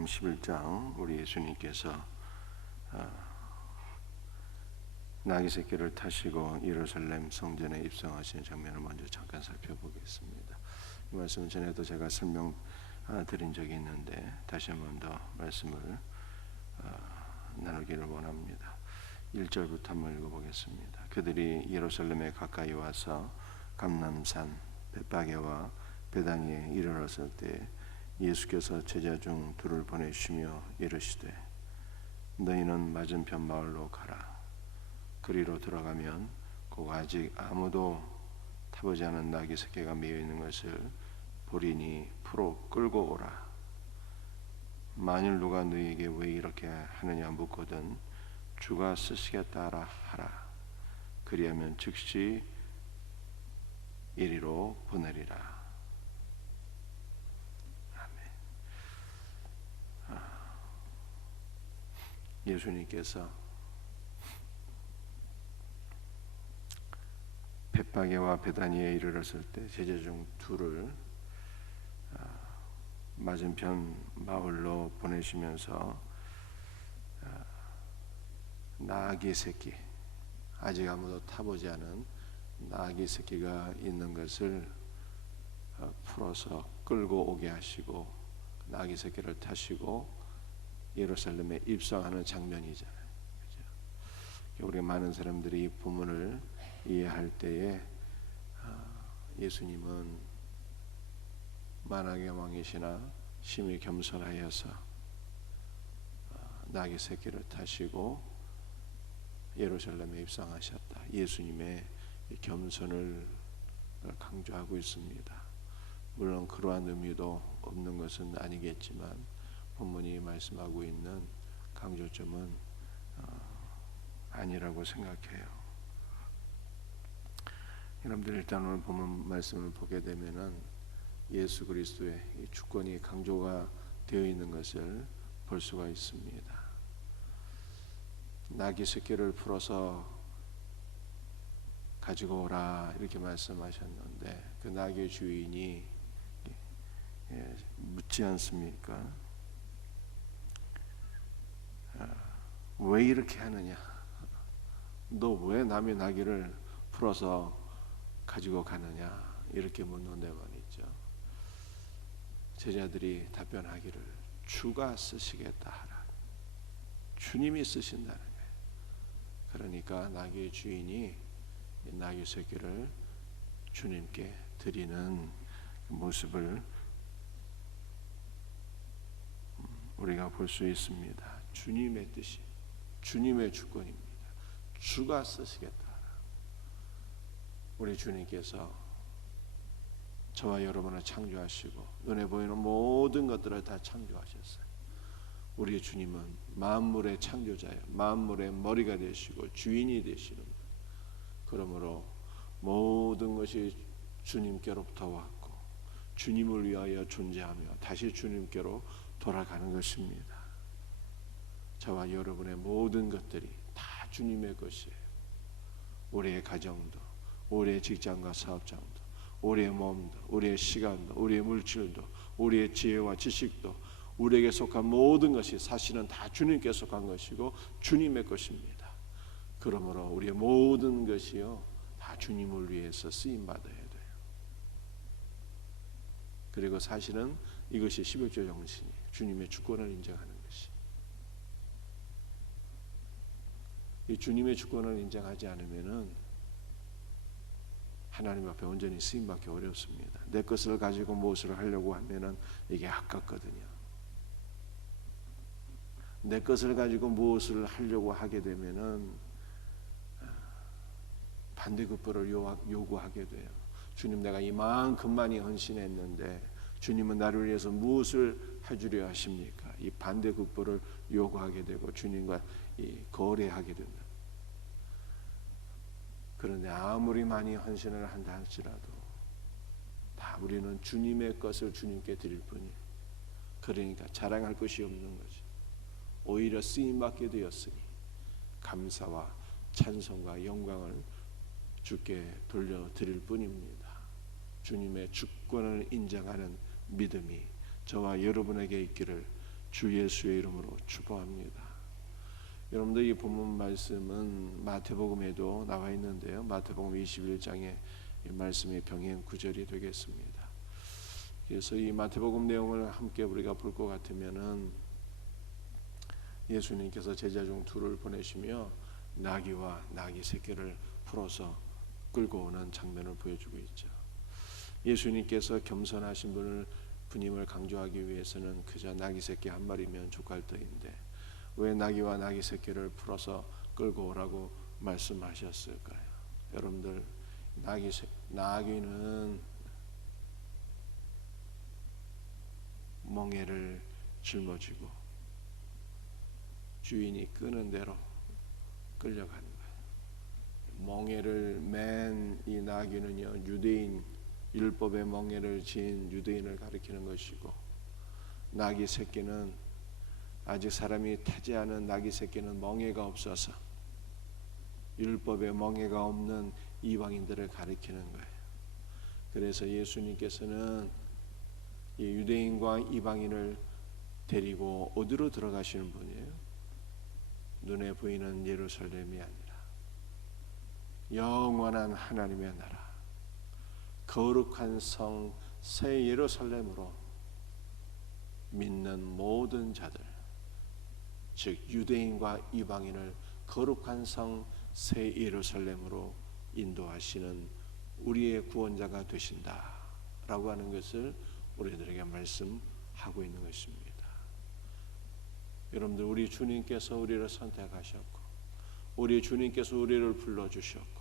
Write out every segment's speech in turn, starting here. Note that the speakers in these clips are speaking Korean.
마태복음 11장 우리 예수님께서 나귀 새끼를 타시고 예루살렘 성전에 입성하시는 장면을 먼저 잠깐 살펴보겠습니다. 이 말씀은 전에도 제가 설명드린 적이 있는데 다시 한 번 더 말씀을 나누기를 원합니다. 1절부터 한번 읽어보겠습니다. 그들이 예루살렘에 가까이 와서 감람산 벳바게와 베다니에 이르렀을 때 예수께서 제자 중 둘을 보내시며 이르시되 너희는 맞은편 마을로 가라. 그리로 들어가면 곧 아직 아무도 타보지 않은 나귀 새끼가 매여 있는 것을 보리니 풀어 끌고 오라. 만일 누가 너희에게 왜 이렇게 하느냐 묻거든 주가 쓰시겠다 하라. 그리하면 즉시 이리로 보내리라. 예수님께서 벳바게와 베다니에 이르렀을 때 제자 중 둘을 맞은편 마을로 보내시면서 나귀 새끼, 아직 아무도 타보지 않은 나귀 새끼가 있는 것을 풀어서 끌고 오게 하시고 나귀 새끼를 타시고 예루살렘에 입성하는 장면이잖아요. 그렇죠? 우리 많은 사람들이 이 본문을 이해할 때에 예수님은 만왕의 왕이시나 심히 겸손하여서 나귀 새끼를 타시고 예루살렘에 입성하셨다. 예수님의 겸손을 강조하고 있습니다. 물론 그러한 의미도 없는 것은 아니겠지만 본문이 말씀하고 있는 강조점은 아니라고 생각해요. 여러분들 일단 오늘 본문 말씀을 보게 되면은 예수 그리스도의 주권이 강조가 되어 있는 것을 볼 수가 있습니다. 나귀 새끼를 풀어서 가지고 오라 이렇게 말씀하셨는데 그 나귀의 주인이 묻지 않습니까? 왜 이렇게 하느냐? 너 왜 남의 나귀를 풀어서 가지고 가느냐? 이렇게 묻는데 말이죠. 제자들이 답변하기를 주가 쓰시겠다 하라. 주님이 쓰신다는 거예요. 그러니까 나귀의 주인이 나귀 새끼를 주님께 드리는 모습을 우리가 볼 수 있습니다. 주님의 뜻이, 주님의 주권입니다. 주가 쓰시겠다. 우리 주님께서 저와 여러분을 창조하시고 눈에 보이는 모든 것들을 다 창조하셨어요. 우리 주님은 만물의 창조자예요. 만물의 머리가 되시고 주인이 되시는 거예요. 그러므로 모든 것이 주님께로부터 왔고 주님을 위하여 존재하며 다시 주님께로 돌아가는 것입니다. 저와 여러분의 모든 것들이 다 주님의 것이에요. 우리의 가정도, 우리의 직장과 사업장도, 우리의 몸도, 우리의 시간도, 우리의 물질도, 우리의 지혜와 지식도, 우리에게 속한 모든 것이 사실은 다 주님께 속한 것이고 주님의 것입니다. 그러므로 우리의 모든 것이요 다 주님을 위해서 쓰임 받아야 돼요. 그리고 사실은 이것이 11조 정신이에요. 주님의 주권을 인정하는 것이. 이 주님의 주권을 인정하지 않으면은 하나님 앞에 온전히 쓰임받기 어렵습니다. 내 것을 가지고 무엇을 하려고 하면은 이게 아깝거든요. 내 것을 가지고 무엇을 하려고 하게 되면은 반대급부를 요구하게 돼요. 주님, 내가 이만큼 많이 헌신했는데 주님은 나를 위해서 무엇을 해주려 하십니까? 이 반대급부를 요구하게 되고 주님과 거래하게 된다. 그런데 아무리 많이 헌신을 한다 할지라도 다 우리는 주님의 것을 주님께 드릴 뿐이에요. 그러니까 자랑할 것이 없는 거죠. 오히려 쓰임받게 되었으니 감사와 찬송과 영광을 주께 돌려드릴 뿐입니다. 주님의 주권을 인정하는 믿음이 저와 여러분에게 있기를 주 예수의 이름으로 축복합니다. 여러분들 이 본문 말씀은 마태복음에도 나와 있는데요. 마태복음 21장에 이 말씀이 병행 구절이 되겠습니다. 그래서 이 마태복음 내용을 함께 우리가 볼 것 같으면은 예수님께서 제자 중 둘을 보내시며 나귀와 나귀 새끼를 풀어서 끌고 오는 장면을 보여주고 있죠. 예수님께서 겸손하신 분임을 강조하기 위해서는 그저 나귀 새끼 한 마리면 족할 터인데 왜 나귀와 나귀 새끼를 풀어서 끌고 오라고 말씀하셨을까요? 여러분들 나귀는 멍에를 짊어지고 주인이 끄는 대로 끌려가는 거예요. 멍에를 맨 이 나귀는요, 유대인 율법의 멍에를 지닌 유대인을 가리키는 것이고, 나귀 새끼는 아직 사람이 타지 않은 나귀 새끼는 멍에가 없어서 율법의 멍에가 없는 이방인들을 가리키는 거예요. 그래서 예수님께서는 이 유대인과 이방인을 데리고 어디로 들어가시는 분이에요? 눈에 보이는 예루살렘이 아니라 영원한 하나님의 나라, 거룩한 성 새 예루살렘으로 믿는 모든 자들, 즉 유대인과 이방인을 거룩한 성 새 예루살렘으로 인도하시는 우리의 구원자가 되신다라고 하는 것을 우리들에게 말씀하고 있는 것입니다. 여러분들, 우리 주님께서 우리를 선택하셨고, 우리 주님께서 우리를 불러주셨고,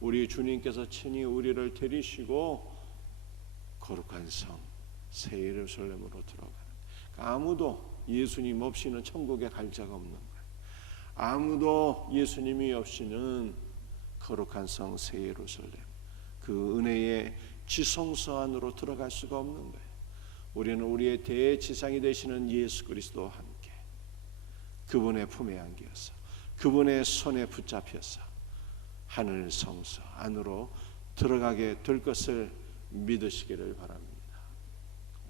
우리 주님께서 친히 우리를 데리시고 거룩한 성 새 예루살렘으로 들어가는, 아무도 예수님 없이는 천국에 갈 자가 없는 거예요. 아무도 예수님이 없이는 거룩한 성 새 예루살렘, 그 은혜의 지성소 안으로 들어갈 수가 없는 거예요. 우리는 우리의 대지상이 되시는 예수 그리스도와 함께 그분의 품에 안겨서 그분의 손에 붙잡혀서 하늘 성소 안으로 들어가게 될 것을 믿으시기를 바랍니다.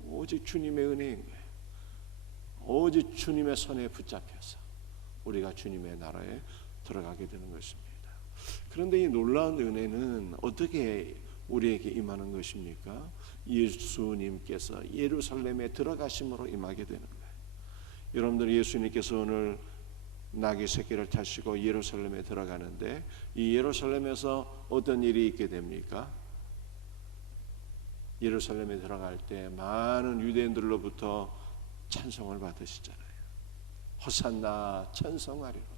오직 주님의 은혜인 거예요. 오직 주님의 손에 붙잡혀서 우리가 주님의 나라에 들어가게 되는 것입니다. 그런데 이 놀라운 은혜는 어떻게 우리에게 임하는 것입니까? 예수님께서 예루살렘에 들어가심으로 임하게 되는 거예요. 여러분들, 예수님께서 오늘 나귀 새끼를 타시고 예루살렘에 들어가는데 이 예루살렘에서 어떤 일이 있게 됩니까? 예루살렘에 들어갈 때 많은 유대인들로부터 찬송을 받으시잖아요. 호산나 찬송하리로다.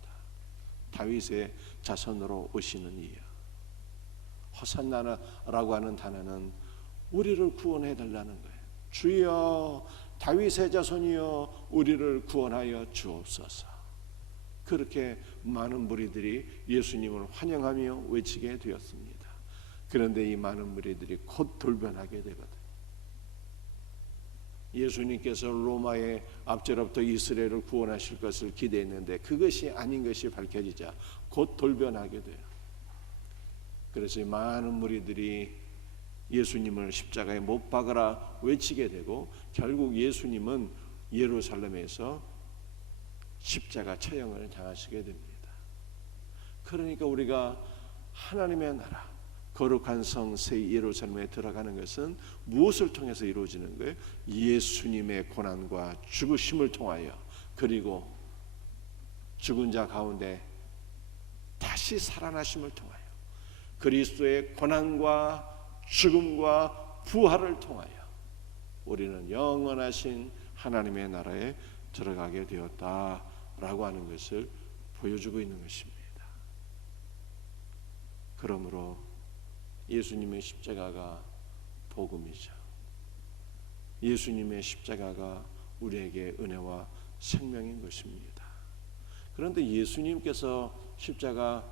다윗의 자손으로 오시는 이여. 호산나라고 하는 단어는 우리를 구원해 달라는 거예요. 주여, 다윗의 자손이여 우리를 구원하여 주옵소서. 그렇게 많은 무리들이 예수님을 환영하며 외치게 되었습니다. 그런데 이 많은 무리들이 곧 돌변하게 되거든요. 예수님께서 로마의 압제로부터 이스라엘을 구원하실 것을 기대했는데 그것이 아닌 것이 밝혀지자 곧 돌변하게 돼요. 그래서 이 많은 무리들이 예수님을 십자가에 못 박으라 외치게 되고 결국 예수님은 예루살렘에서 십자가 처형을 당하시게 됩니다. 그러니까 우리가 하나님의 나라, 거룩한 성 새 예루살렘에 들어가는 것은 무엇을 통해서 이루어지는 거예요? 예수님의 고난과 죽으심을 통하여, 그리고 죽은 자 가운데 다시 살아나심을 통하여, 그리스도의 고난과 죽음과 부활을 통하여 우리는 영원하신 하나님의 나라에 들어가게 되었다라고 하는 것을 보여주고 있는 것입니다. 그러므로 예수님의 십자가가 복음이죠. 예수님의 십자가가 우리에게 은혜와 생명인 것입니다. 그런데 예수님께서 십자가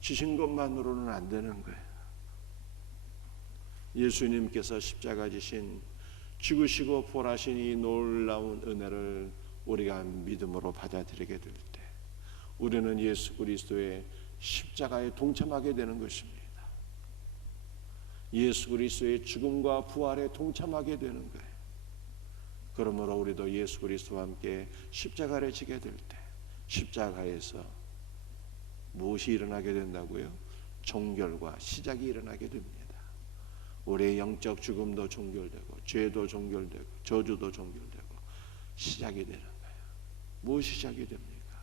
지신 것만으로는 안 되는 거예요. 예수님께서 십자가 지신 죽으시고 부활하신 이 놀라운 은혜를 우리가 믿음으로 받아들이게 될 때 우리는 예수 그리스도의 십자가에 동참하게 되는 것입니다. 예수 그리스도의 죽음과 부활에 동참하게 되는 거예요. 그러므로 우리도 예수 그리스도와 함께 십자가를 지게 될 때 십자가에서 무엇이 일어나게 된다고요? 종결과 시작이 일어나게 됩니다. 우리의 영적 죽음도 종결되고 죄도 종결되고 저주도 종결되고 시작이 되는 거예요. 무엇이 시작이 됩니까?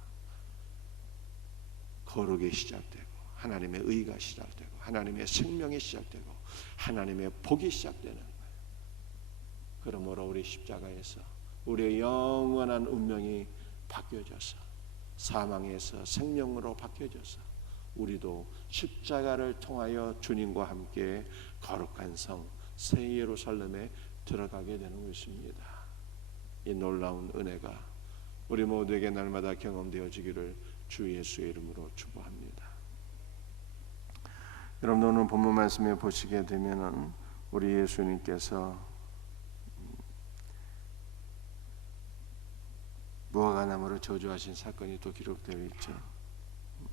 거룩이 시작되고 하나님의 의가 시작되고 하나님의 생명이 시작되고 하나님의 복이 시작되는 거예요. 그러므로 우리 십자가에서 우리의 영원한 운명이 바뀌어져서 사망에서 생명으로 바뀌어져서 우리도 십자가를 통하여 주님과 함께 거룩한 성 새 예루살렘에 들어가게 되는 것입니다. 이 놀라운 은혜가 우리 모두에게 날마다 경험되어지기를 주 예수의 이름으로 축복합니다. 여러분 오늘 본문 말씀에 보시게 되면은 우리 예수님께서 무화과나무를 저주하신 사건이 또 기록되어 있죠.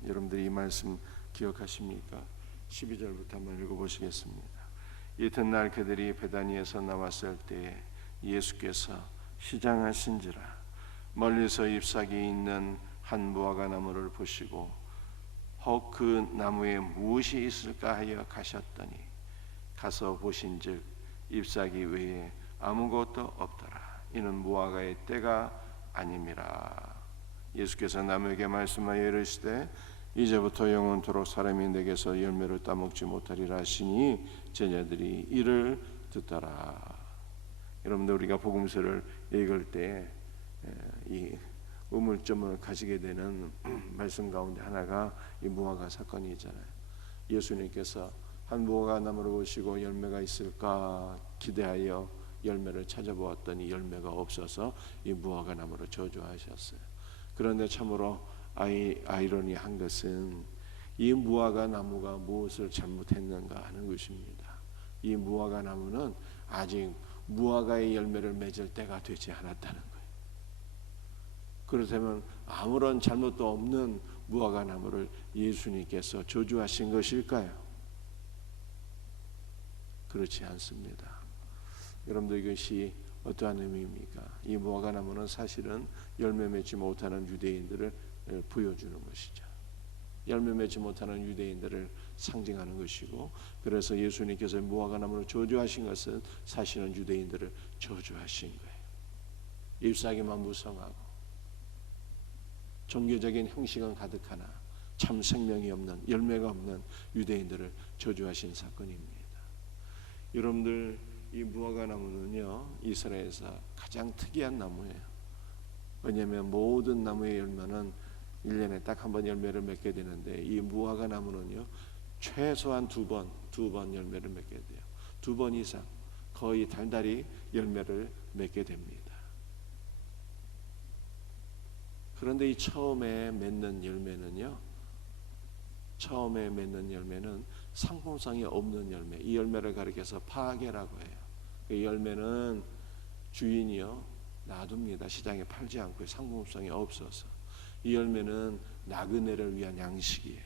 여러분들이 이 말씀 기억하십니까? 12절부터 한번 읽어보시겠습니다. 이튿날 그들이 베다니에서 나왔을 때에 예수께서 시장하신지라 멀리서 잎사귀 있는 한 무화과나무를 보시고 혹 그 나무에 무엇이 있을까 하여 가셨더니 가서 보신즉 잎사귀 외에 아무것도 없더라. 이는 무화과의 때가 아님이라. 예수께서 나무에게 말씀하여 이르시되 이제부터 영원토록 사람이 내게서 열매를 따먹지 못하리라 하시니 제자들이 이를 듣더라. 여러분들 우리가 복음서를 읽을 때 이 의문점을 가지게 되는 말씀 가운데 하나가 이 무화과 사건이잖아요. 예수님께서 한 무화과 나무를 보시고 열매가 있을까 기대하여 열매를 찾아보았더니 열매가 없어서 이 무화과 나무를 저주하셨어요. 그런데 참으로 아이러니한 것은 이 무화과 나무가 무엇을 잘못했는가 하는 것입니다. 이 무화과 나무는 아직 무화과의 열매를 맺을 때가 되지 않았다는 거예요. 그렇다면 아무런 잘못도 없는 무화과 나무를 예수님께서 저주하신 것일까요? 그렇지 않습니다. 여러분들 이것이 어떠한 의미입니까? 이 무화과 나무는 사실은 열매 맺지 못하는 유대인들을 보여주는 것이죠. 열매 맺지 못하는 유대인들을 상징하는 것이고, 그래서 예수님께서 무화과 나무를 저주하신 것은 사실은 유대인들을 저주하신 거예요. 잎사귀만 무성하고 종교적인 형식은 가득하나 참 생명이 없는 열매가 없는 유대인들을 저주하신 사건입니다. 여러분들 이 무화과 나무는요 이스라엘에서 가장 특이한 나무예요. 왜냐하면 모든 나무의 열매는 1년에 딱 한 번 열매를 맺게 되는데 이 무화과 나무는요 최소한 두 번 열매를 맺게 돼요. 2번 이상 거의 달달이 열매를 맺게 됩니다. 그런데 이 처음에 맺는 열매는 상품성이 없는 열매. 이 열매를 가리켜서 파괴라고 해요. 그 열매는 주인이요 놔둡니다. 시장에 팔지 않고 상품성이 없어서. 이 열매는 나그네를 위한 양식이에요.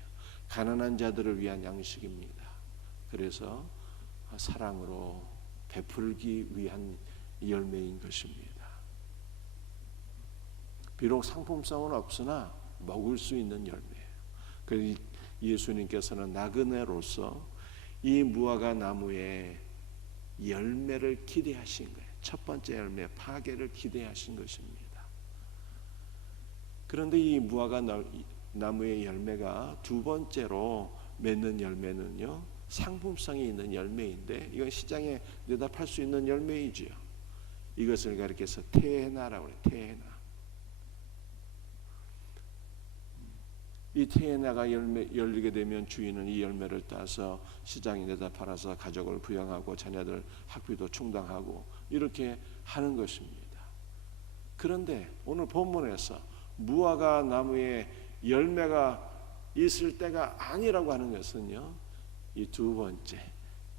가난한 자들을 위한 양식입니다. 그래서 사랑으로 베풀기 위한 열매인 것입니다. 비록 상품성은 없으나 먹을 수 있는 열매예요. 그래서 예수님께서는 나그네로서 이 무화과 나무의 열매를 기대하신 거예요. 첫 번째 열매 파괴를 기대하신 것입니다. 그런데 이 무화과 나무의 열매가 두 번째로 맺는 열매는요 상품성이 있는 열매인데 이건 시장에 내다 팔 수 있는 열매이지요. 이것을 가리켜서 테헤나라고 해요. 테헤나. 이 테헤나가 열리게 되면 주인은 이 열매를 따서 시장에 내다 팔아서 가족을 부양하고 자녀들 학비도 충당하고 이렇게 하는 것입니다. 그런데 오늘 본문에서 무화과 나무에 열매가 있을 때가 아니라고 하는 것은요 이 두 번째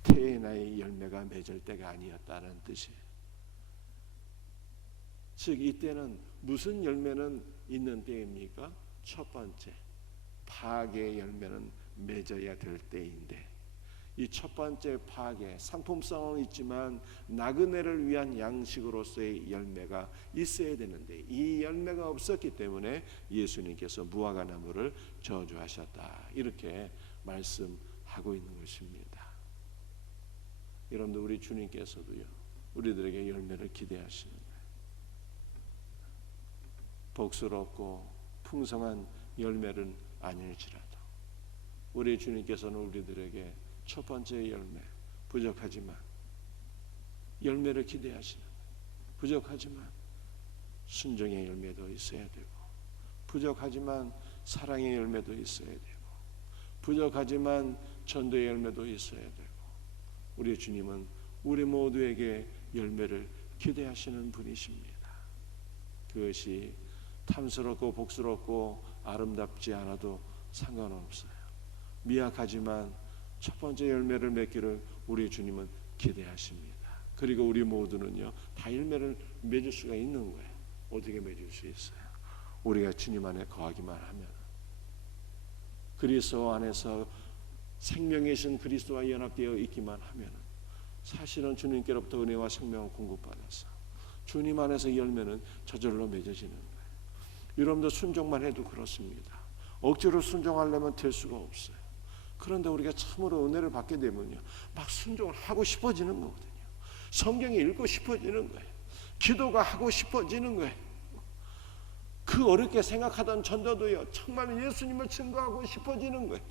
테헤나의 열매가 맺을 때가 아니었다는 뜻이에요. 즉 이때는 무슨 열매는 있는 때입니까? 첫 번째 파괴의 열매는 맺어야 될 때인데 이 첫 번째 파괴, 상품성은 있지만 나그네를 위한 양식으로서의 열매가 있어야 되는데 이 열매가 없었기 때문에 예수님께서 무화과 나무를 저주하셨다, 이렇게 말씀하고 있는 것입니다. 여러분들, 우리 주님께서도요, 우리들에게 열매를 기대하시는 거예요. 복스럽고 풍성한 열매는 아닐지라도 우리 주님께서는 우리들에게 첫 번째 열매, 부족하지만 열매를 기대하시는 거예요. 부족하지만 순종의 열매도 있어야 되고, 부족하지만 사랑의 열매도 있어야 되고, 부족하지만 전도의 열매도 있어야 되고, 우리 주님은 우리 모두에게 열매를 기대하시는 분이십니다. 그것이 탐스럽고 복스럽고 아름답지 않아도 상관없어요. 미약하지만 첫 번째 열매를 맺기를 우리 주님은 기대하십니다. 그리고 우리 모두는요, 다 열매를 맺을 수가 있는 거예요. 어떻게 맺을 수 있어요? 우리가 주님 안에 거하기만 하면, 그리스도 안에서 생명이신 그리스도와 연합되어 있기만 하면 사실은 주님께로부터 은혜와 생명을 공급받아서 주님 안에서 열매는 저절로 맺어지는 거예요. 여러분도 순종만 해도 그렇습니다. 억지로 순종하려면 될 수가 없어요. 그런데 우리가 참으로 은혜를 받게 되면요, 막 순종을 하고 싶어지는 거거든요. 성경이 읽고 싶어지는 거예요. 기도가 하고 싶어지는 거예요. 그 어렵게 생각하던 전도도요, 정말 예수님을 증거하고 싶어지는 거예요.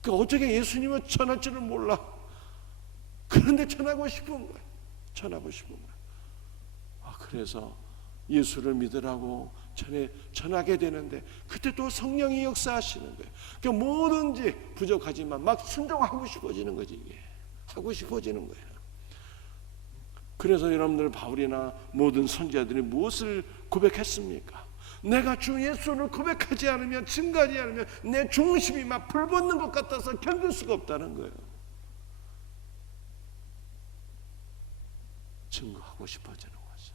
그 어떻게 예수님을 전할 줄을 몰라. 그런데 전하고 싶은 거예요. 전하고 싶은 거예요. 그래서 예수를 믿으라고 전하게 되는데 그때 또 성령이 역사하시는 거예요. 그러니까 뭐든지 부족하지만 막 순종하고 싶어지는 거지. 이게 하고 싶어지는 거예요. 그래서 여러분들, 바울이나 모든 선지자들이 무엇을 고백했습니까? 내가 주 예수를 고백하지 않으면, 증거하지 않으면 내 중심이 막 불붙는 것 같아서 견딜 수가 없다는 거예요. 증거하고 싶어지는 거죠.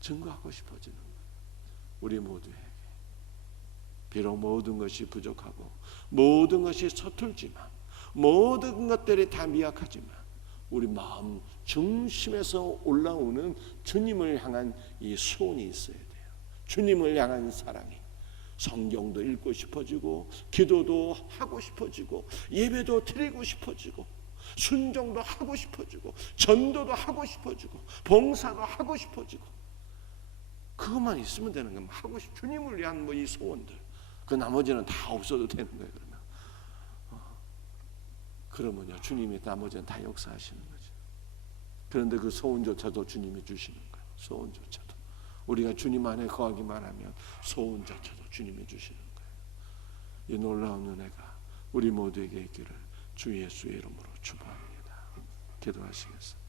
증거하고 싶어지는 거예요. 우리 모두에게 비록 모든 것이 부족하고 모든 것이 서툴지만, 모든 것들이 다 미약하지만 우리 마음 중심에서 올라오는 주님을 향한 이 소원이 있어야 돼요. 주님을 향한 사랑이. 성경도 읽고 싶어지고, 기도도 하고 싶어지고, 예배도 드리고 싶어지고, 순종도 하고 싶어지고, 전도도 하고 싶어지고, 봉사도 하고 싶어지고, 그것만 있으면 되는 거예요. 하고 주님을 위한 이 소원들, 그 나머지는 다 없어도 되는 거예요. 그러면요, 주님이 나머지는 다 역사하시는 거죠. 그런데 그 소원조차도 주님이 주시는 거예요. 소원조차도 우리가 주님 안에 거하기만 하면 소원조차도 주님이 주시는 거예요. 이 놀라운 은혜가 우리 모두에게 있기를 주 예수의 이름으로 축복합니다. 기도하시겠습니다.